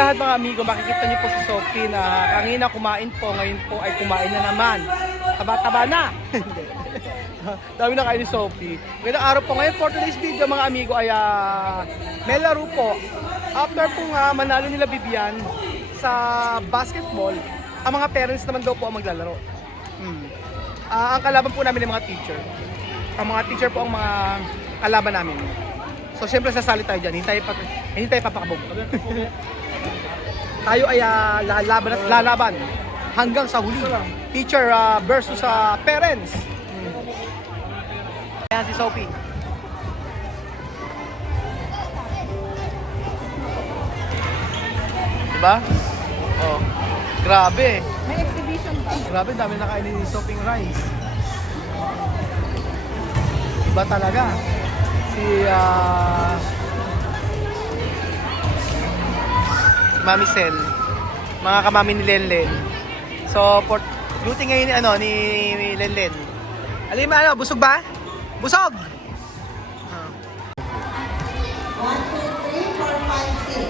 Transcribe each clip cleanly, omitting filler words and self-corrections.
lahat mga amigo, makikita niyo po si Sophie na kanina kumain po, ngayon po ay kumain na naman. Taba-taba na! Dami na kayo ni Sophie. Ngayong araw po ngayon, for today's video mga amigo ay may laro po. After pong manalo nila Bibian sa basketball, ang mga parents naman daw po ang maglalaro. Ang kalaban po namin ng mga teacher. Ang mga teacher po ang mga kalaban namin. So syempre sasali tayo dyan, hindi tayo papakabog. Tayo ay lalaban hanggang sa huli. Teacher versus parents. Ayan si Sophie. Diba? Oh, grabe. May exhibition ba? Grabe, dami na kainin ni Sophie rice. Iba talaga. Si Mami Sel, mga kamami ni Lenlen. So, for duty ngayon ni Lenlen. Alam mo busog ba? Busog! 1, 2, 3, 4, 5, 6.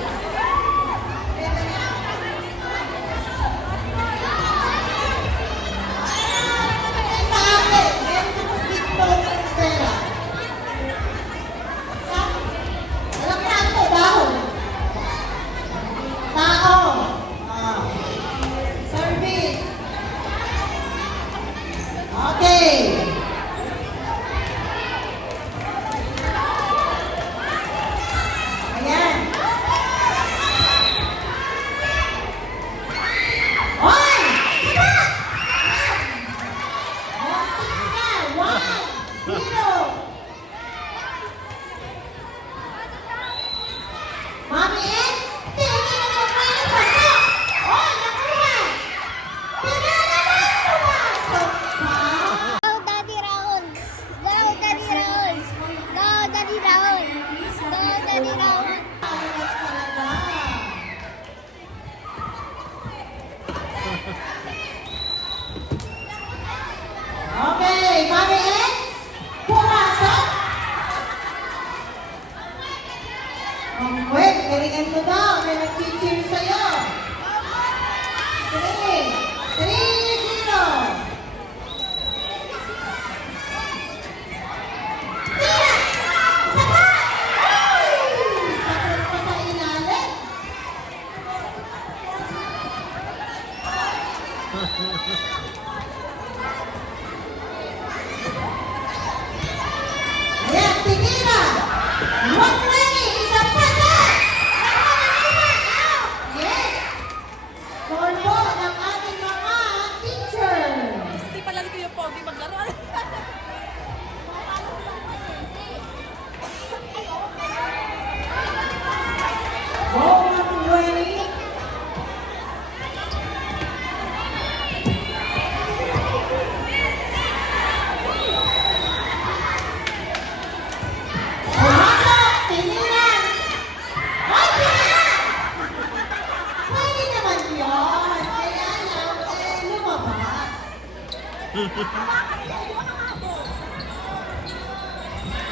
Okay, Mami X, pumasok. Wait, galingan mo daw. May nag-cheer sa'yo. 3, 0. Tira! Saka! Patulog pa sa ilalim. Ayan, tinira! 120, isang pasa! Yes! Score po ng ating mga teacher. Hindi pala ko yung pogi maglaro. Go, 120. Pumasok! Tinira! Ay, tinira! Pwede naman yun. Kaya lang, lumabas.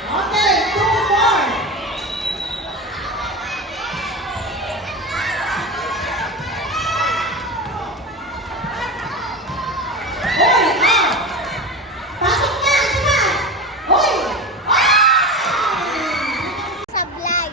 Okay, 2-4. Hoy, pasok na, isa pa. Hoy! Sablay.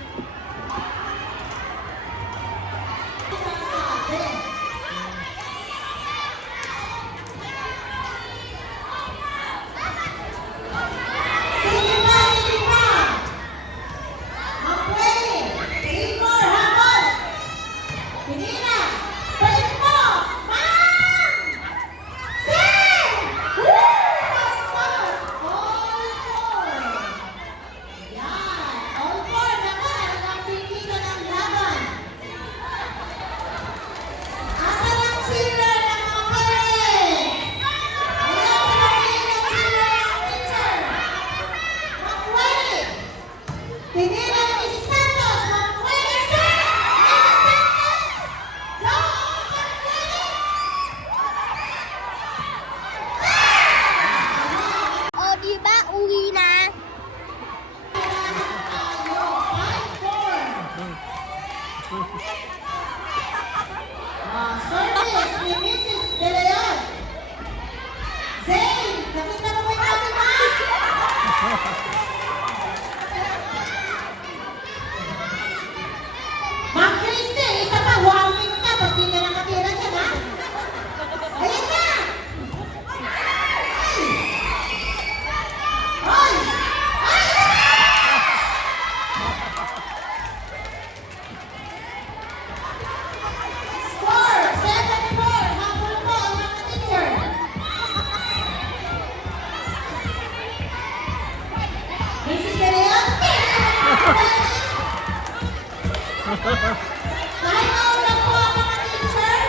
Dahil maulan po ang mga teacher,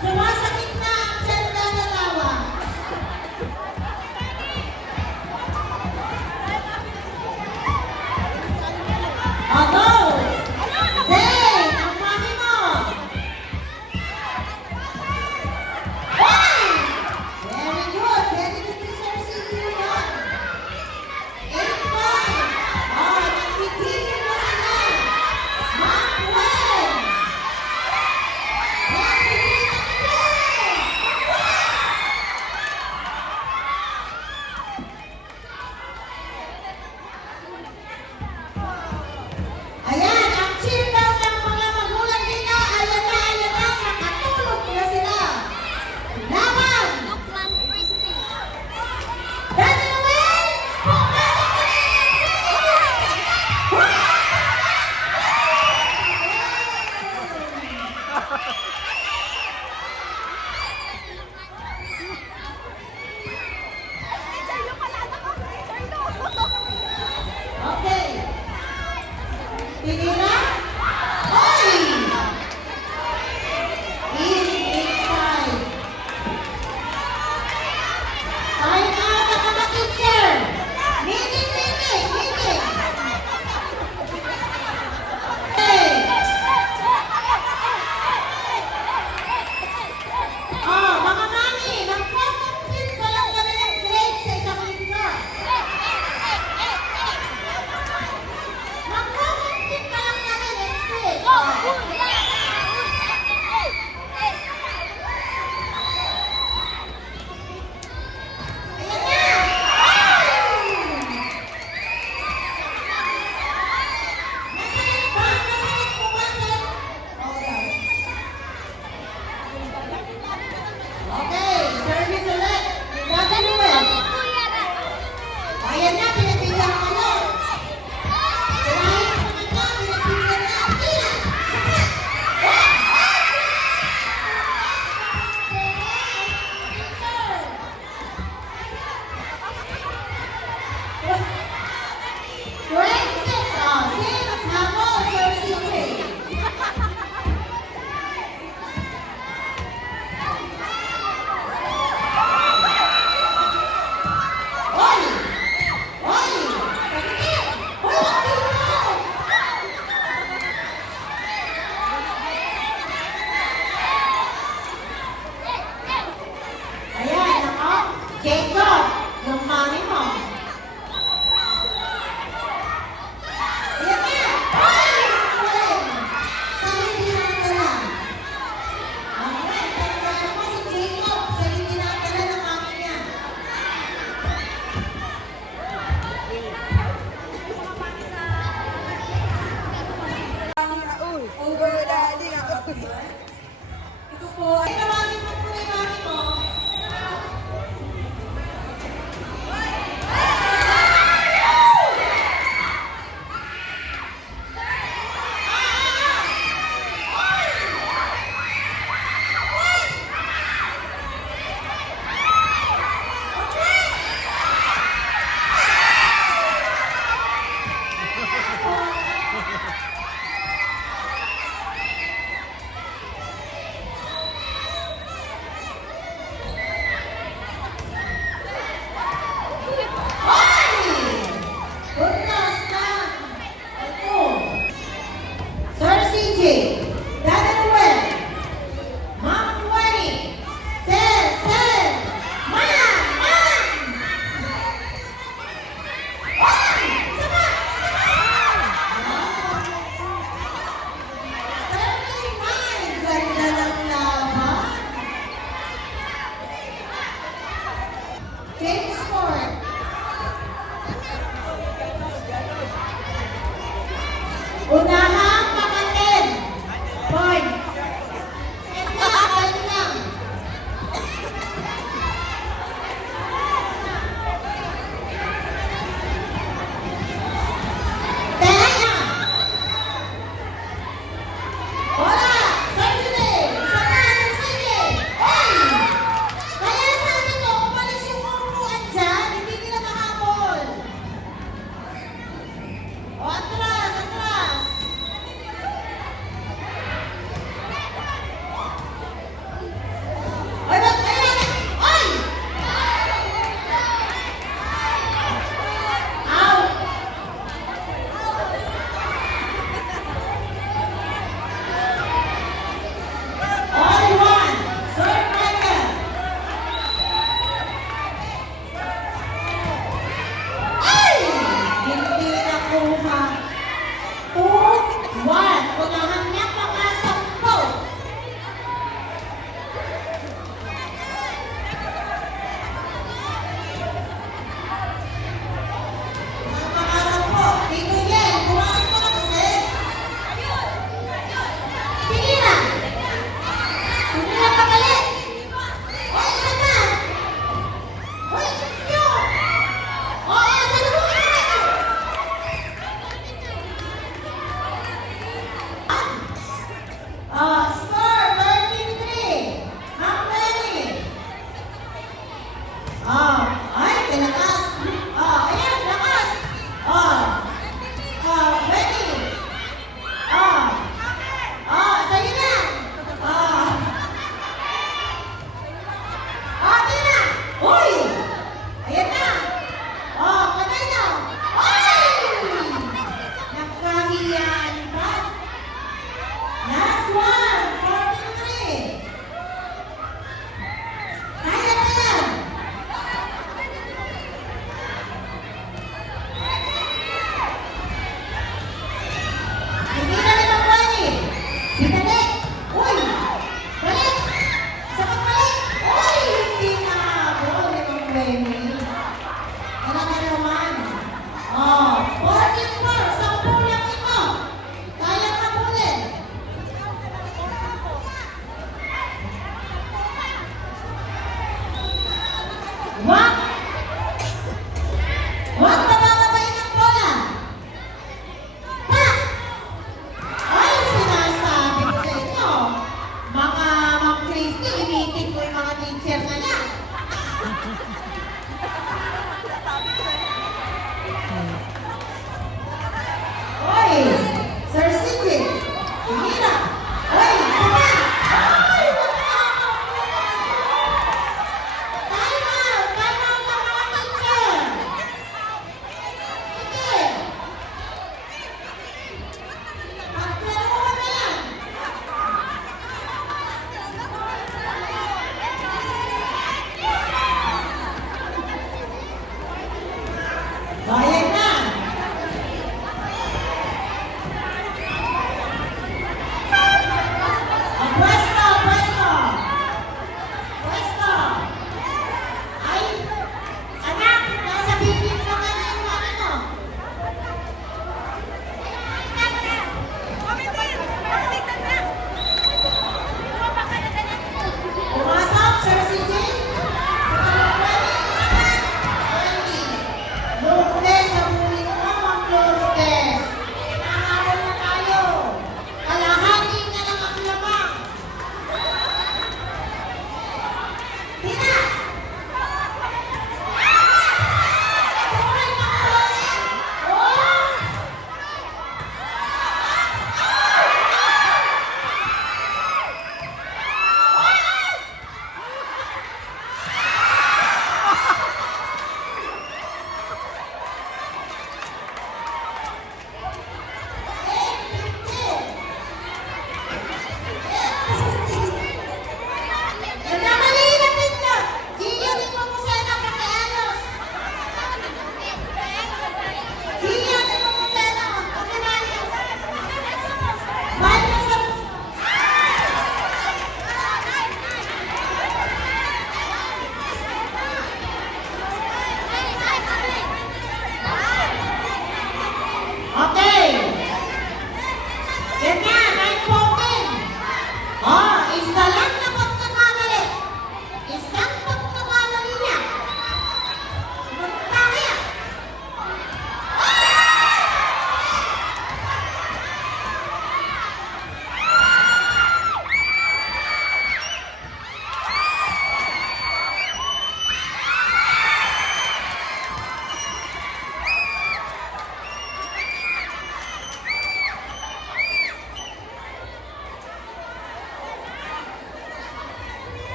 sumasakit na ang tiyan na nalawa. Go! Zay! Ang mami mo! Oy! Very good. Very good, Mr. Senior yan. 8 points. Oh, nagtitigil mo sila. Ma'am Gwen. Nagtitigil na Gwen. Ayan, ang cheer daw ng mga magulang nila. Ayan na, nakatulog na sila. Laban! Lukman Christie. Daniel Noel! Pumasok mo na Okay. Tinira